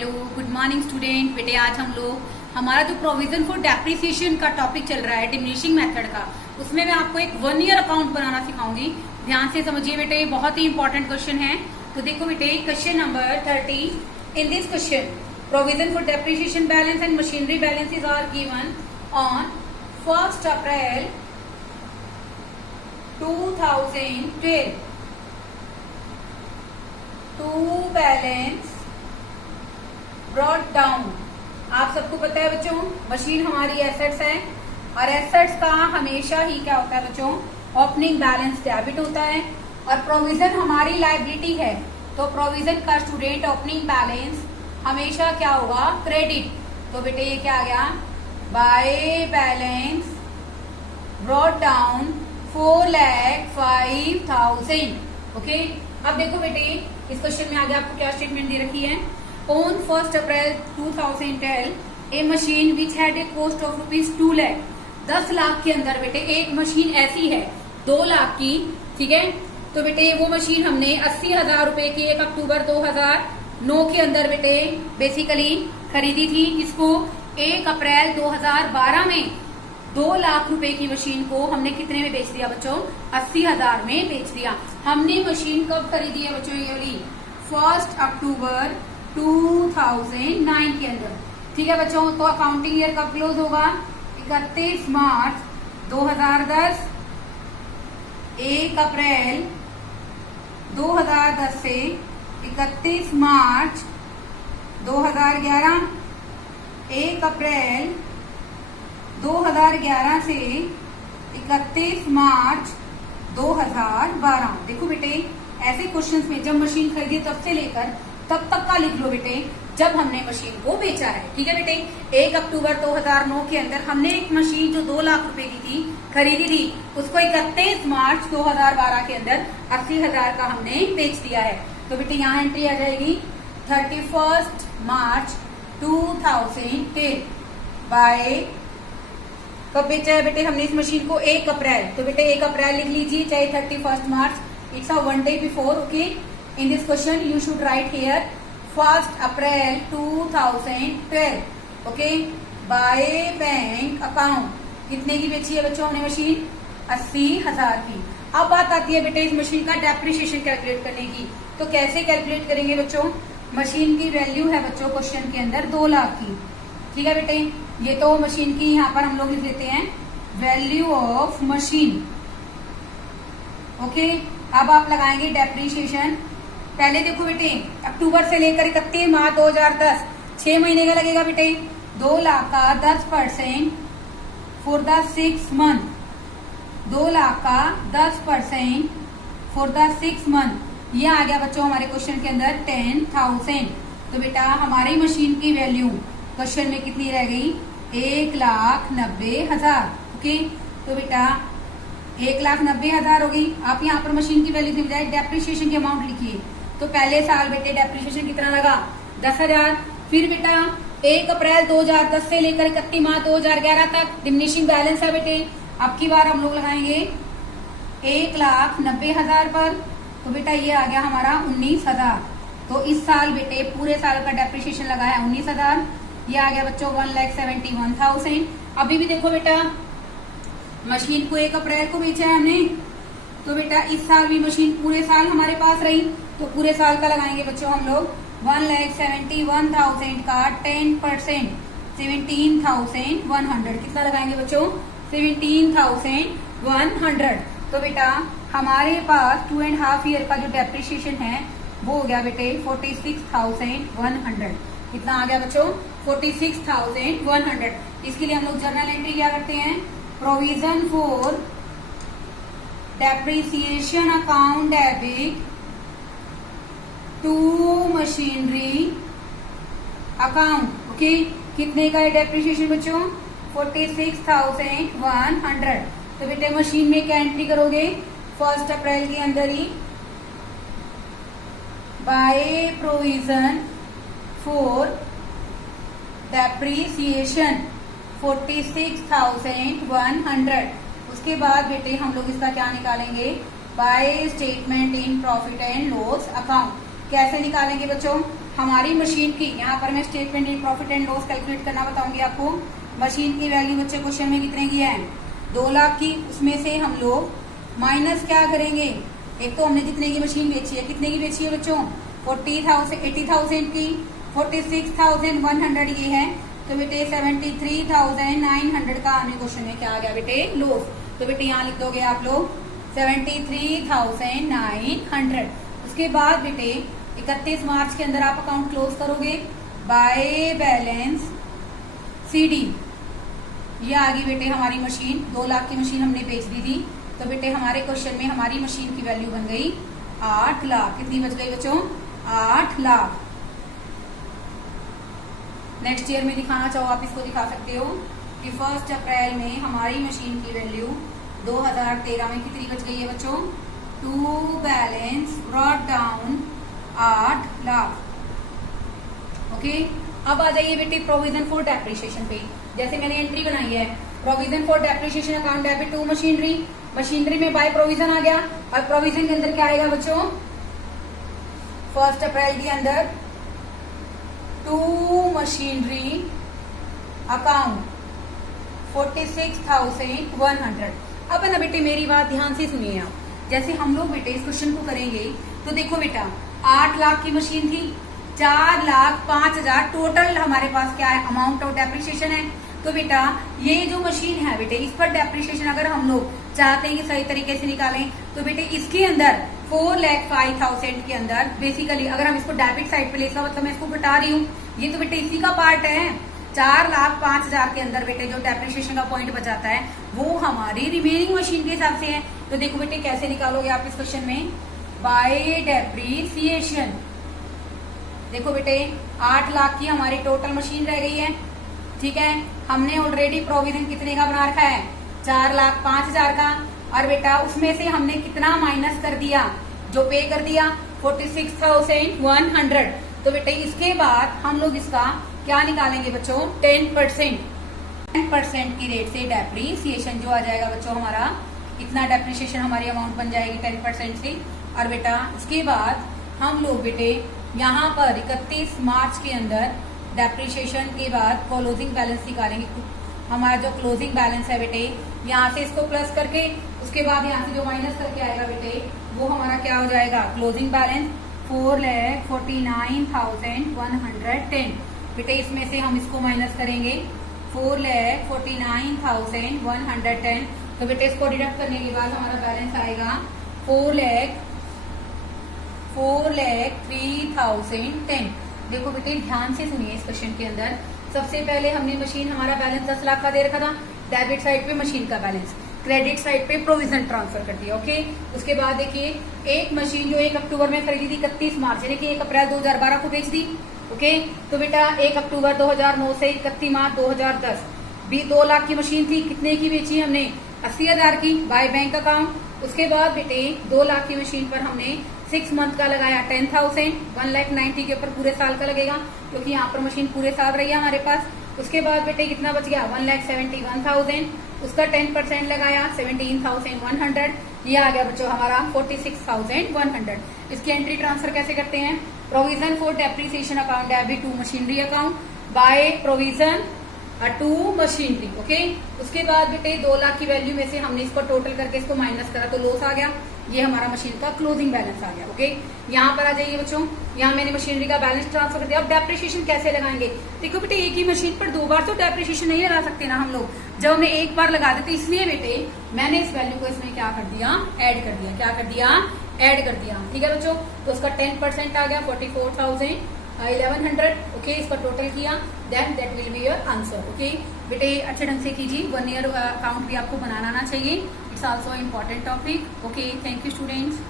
Hello good morning student. बेटे आज हम लोग हमारा जो प्रोविजन फॉर डेप्रिसिएशन का टॉपिक चल रहा है डिमिनिशिंग मेथड का, उसमें मैं आपको एक 1 ईयर अकाउंट बनाना सिखाऊंगी। ध्यान से समझिए बेटे, बहुत ही इंपॉर्टेंट क्वेश्चन है। तो देखो बेटे, question number 30। In this question provision for depreciation balance and machinery balances are given on 1 April 2012 to balance brought down. आप सबको पता है बच्चों, मशीन हमारी एसेट्स है और एसेट्स का हमेशा ही क्या होता है बच्चों, ओपनिंग बैलेंस डेबिट होता है और प्रोविजन हमारी लायबिलिटी है। तो प्रोविजन का स्टूडेंट ओपनिंग बैलेंस हमेशा क्या होगा, क्रेडिट। तो बेटे ये क्या आ गया, by balance brought down 4,05,000। Okay, अब देखो बेटे इस क्वेश्चन में आगे आपको क्या स्टेटमेंट दे रखी है। On 1 April 2012 A machine which had a cost of ₹2 lakh. 10 lakh के अंदर बेटे एक मशीन ऐसी है 2 लाख की, ठीक है। तो बेटे वो मशीन हमने 80,000 रुपए की 1 अक्टूबर 2009 के अंदर बेटे बेसिकली खरीदी थी। इसको 1 अप्रैल 2012 में 2 लाख रुपए की मशीन को हमने कितने में बेच दिया बच्चों, 80,000 में बेच दिया। हमने मशीन कब खरीदी है बच्चों, ये वाली 1 अक्टूबर 2009 के अंदर, ठीक है बच्चों। तो अकाउंटिंग ईयर कब क्लोज होगा, 31 मार्च 2010। 1 अप्रैल 2010 से 31 मार्च 2011। 1 अप्रैल 2011 से 31 मार्च 2012। देखो बेटे ऐसे क्वेश्चंस में जब मशीन खरीदी तब से लेकर तब तक का लिख लो बेटे जब हमने मशीन को बेचा है, ठीक है बेटे। 1 अक्टूबर 2009 के अंदर हमने एक मशीन जो 2 लाख रुपए की थी खरीदी थी, उसको 31 मार्च 2012 के अंदर 80,000 का हमने बेच दिया है। तो बेटे यहाँ एंट्री आ जाएगी 31 मार्च 2010 बाय कब बेचा है बेटे हमने इस मशीन को, 1 अप्रैल। तो बेटे 1 अप्रैल लिख लीजिए, चाहे 31 March, it's a 1 day before. Okay, in this question you should write here 1 April 2012। Okay, by bank account कितने की बेची है बच्चों हमने मशीन, 80,000 की। अब बात आती है बेटे इस मशीन का डेप्रिसिएशन कैलकुलेट करने की। तो कैसे कैलकुलेट करेंगे बच्चों, मशीन की वैल्यू है बच्चों क्वेश्चन के अंदर 2 लाख की, ठीक है बेटे। ये तो मशीन की यहाँ पर हम लोग लिख देते हैं वैल्यू ऑफ मशीन। ओके, अब आप लगाएंगे डेप्रिसिएशन। पहले देखो बेटे अक्टूबर से लेकर 31 मार्च 2010 6 महीने का लगेगा बेटे। 2 लाख का 10% फॉर द 6 मंथ, 2 लाख का 10% फॉर द 6 मंथ। ये आ गया बच्चों हमारे क्वेश्चन के अंदर 10,000। तो बेटा हमारी मशीन की वैल्यू क्वेश्चन में कितनी रह गई, 1,90,000। ओके, तो बेटा 1,90,000 हो गई। आप यहाँ पर मशीन की वैल्यू की बजाय डेप्रिसिएशन की अमाउंट लिखिए। तो पहले साल बेटे डेप्रिसिएशन कितना लगा, 10,000। फिर बेटा 1 अप्रैल 2010 से लेकर 31 मार्च 2011 तक डिमिनिशिंग बैलेंस है बेटे। अब की बार हम लोग लगाएंगे 1,90,000 पर। तो बेटा ये आ गया हमारा 19,000। तो इस साल बेटे पूरे साल का डेप्रिसिएशन लगा है 19,000। ये आ गया बच्चों 1,71,000। अभी भी देखो बेटा मशीन को 1 अप्रैल को बेचा है हमने, तो बेटा इस साल भी मशीन पूरे साल हमारे पास रही। तो पूरे साल का लगाएंगे बच्चों हम लोग 1,71,000 का 10% 17,100। कितना लगाएंगे बच्चों, 17,100। तो बेटा हमारे पास 2.5 ईयर का जो डेप्रिसिएशन है वो हो गया बेटे 46,100। कितना आ गया बच्चों, 46,100। इसके लिए हम लोग जर्नल एंट्री क्या करते हैं, provision for depreciation account debit to machinery account. Okay, कितने का है डेप्रिसिएशन बच्चों, 46,100। तो बेटे मशीन में क्या एंट्री करोगे, 1 अप्रैल के अंदर ही बाय प्रोविजन फॉर डेप्रिसिएशन 46,100। उसके बाद बेटे हम लोग इसका क्या निकालेंगे, by statement in profit and loss account. कैसे निकालेंगे बच्चों? हमारी मशीन की, यहाँ पर मैं statement in profit and loss calculate करना बताऊंगी आपको। मशीन की वैल्यू बच्चे क्वेश्चन में कितने की है? 2 लाख की। उसमें से हम लोग माइनस क्या करेंगे? एक तो हमने जितने की मशीन बेची है, कितने की बेची है बच्चों? 80,000 की। 46,100 ये है, तो बेटे 73,900 का हमें क्वेश्चन में क्या आ गया बेटे? लॉस। तो बेटे यहाँ लिख दोगे आप लोग 73,900। उसके बाद बेटे 31 मार्च के अंदर आप अकाउंट क्लोज करोगे बाय बैलेंस CD। ये आ गई बेटे हमारी मशीन। 2 लाख की मशीन हमने बेच दी थी, तो बेटे हमारे क्वेश्चन में हमारी मशीन की वैल्यू बन गई 8 लाख। कितनी बच गई बच्चों? 8 लाख। नेक्स्ट ईयर में दिखाना चाहो आप इसको दिखा सकते हो कि 1 अप्रैल में हमारी मशीन की वैल्यू 2013 में कितनी बच गई है बच्चों? To balance brought down 8 lakh. Okay, अब आ जाइए बेटे प्रोविजन फॉर डेप्रिसिएशन पे। जैसे मैंने एंट्री बनाई है provision for depreciation account debit to machinery. Machinery में बाय प्रोविजन आ गया, और प्रोविजन के अंदर क्या आएगा बच्चों? 1 अप्रैल के अंदर टू मशीनरी अकाउंट 46,100। अब ना बेटे मेरी बात ध्यान से सुनिए आप। जैसे हम लोग बेटे इस क्वेश्चन को करेंगे, तो देखो बेटा 8 लाख की मशीन थी, 4,05,000 टोटल हमारे पास क्या है? अमाउंट ऑफ डेप्रिसिएशन है। तो बेटा ये जो मशीन है बेटे, इस पर डेप्रिसिएशन अगर हम लोग चाहते हैं कि सही तरीके से निकालें, तो बेटे इसके अंदर 4,05,000 के अंदर बेसिकली अगर हम इसको डेबिट साइड पे ले, इसका मतलब मैं इसको घटा रही हूँ, ये तो बेटे इसी का पार्ट है। 4,05,000 के अंदर बेटे जो डेप्रिसिएशन का पॉइंट बचाता है वो हमारी रिमेनिंग मशीन के हिसाब से है। तो देखो बेटे कैसे निकालोगे आप इस क्वेश्चन में? Bye depreciation. देखो बेटे 8 लाख की हमारी टोटल मशीन रह गई है, ठीक है। हमने ऑलरेडी प्रोविजन कितने का बना रखा है? 4,05,000 का, और बेटा उसमें से हमने कितना माइनस कर दिया? जो पे कर दिया 46,100। तो बेटे इसके बाद हम लोग इसका क्या निकालेंगे बच्चों? 10% की रेट से डेप्रिसिएशन जो आ जाएगा बच्चों हमारा, इतना डेप्रिसिएशन हमारी अमाउंट बन जाएगी 10% से। और बेटा इसके बाद हम लोग बेटे यहाँ पर 31 मार्च के अंदर डेप्रिसिएशन के बाद क्लोजिंग बैलेंस निकालेंगे। हमारा जो क्लोजिंग बैलेंस है बेटे, यहाँ से इसको प्लस करके उसके बाद यहाँ से जो माइनस करके आएगा बेटे, वो हमारा क्या हो जाएगा? Closing balance 4,49,110। बेटे इसमें से हम इसको माइनस करेंगे 4,49,110। तो बेटे इसको डिडक्ट करने के बाद हमारा बैलेंस आएगा 4,03,010। देखो बेटे ध्यान से सुनिए इस क्वेश्चन के अंदर। सबसे पहले हमने मशीन, हमारा बैलेंस 10 लाख का दे रखा था, डेबिट साइड पे मशीन का बैलेंस, क्रेडिट साइड पे प्रोविजन ट्रांसफर कर दिया। ओके, उसके बाद देखिए एक मशीन जो 1 अक्टूबर में खरीदी थी 31 मार्च, यानी कि 1 अप्रैल 2012 को बेच दी। ओके, तो बेटा 1 अक्टूबर 2009 से 31 मार्च 2010 भी 2 लाख की मशीन थी। कितने की बेची हमने? 80,000 की बाय बैंक अकाउंट। उसके बाद बेटे 2 लाख की मशीन पर हमने 6 मंथ का लगाया 10,000, 1,90,000 के ऊपर पूरे साल का लगेगा, क्योंकि यहाँ पर मशीन पूरे साल रही है हमारे पास। उसके बाद बेटे कितना बच गया? 1,71,000, उसका 10% लगाया 17,100। ये आ गया बच्चों हमारा 46,100। इसकी एंट्री ट्रांसफर कैसे करते हैं? Provision for depreciation account debit to machinery account by provision to machinery. Okay, उसके बाद बेटे 2 लाख की वैल्यू में से हमने इसको टोटल करके इसको माइनस करा तो लॉस आ गया। ये हमारा मशीन का क्लोजिंग बैलेंस आ गया। ओके, यहाँ पर आ जाइए बच्चों, यहाँ मैंने मशीनरी का बैलेंस ट्रांसफर कर दिया। अब डेप्रिसिएशन कैसे लगाएंगे? देखो बेटे एक ही मशीन पर 2 बार तो डेप्रिसिएशन नहीं लगा सकते ना हम लोग। जब हमें एक बार लगा देते, इसलिए बेटे मैंने इस वैल्यू को इसमें क्या कर दिया? ऐड कर दिया। क्या कर दिया? ऐड कर दिया। ठीक है बच्चों, तो उसका 10% आ गया 44,1100। ओके, इसका टोटल किया, then that will be your answer. Okay बेटे अच्छे ढंग से कीजिए, 1 ईयर अकाउंट भी आपको बनाना आना चाहिए। It's also important topic. Okay, thank you students.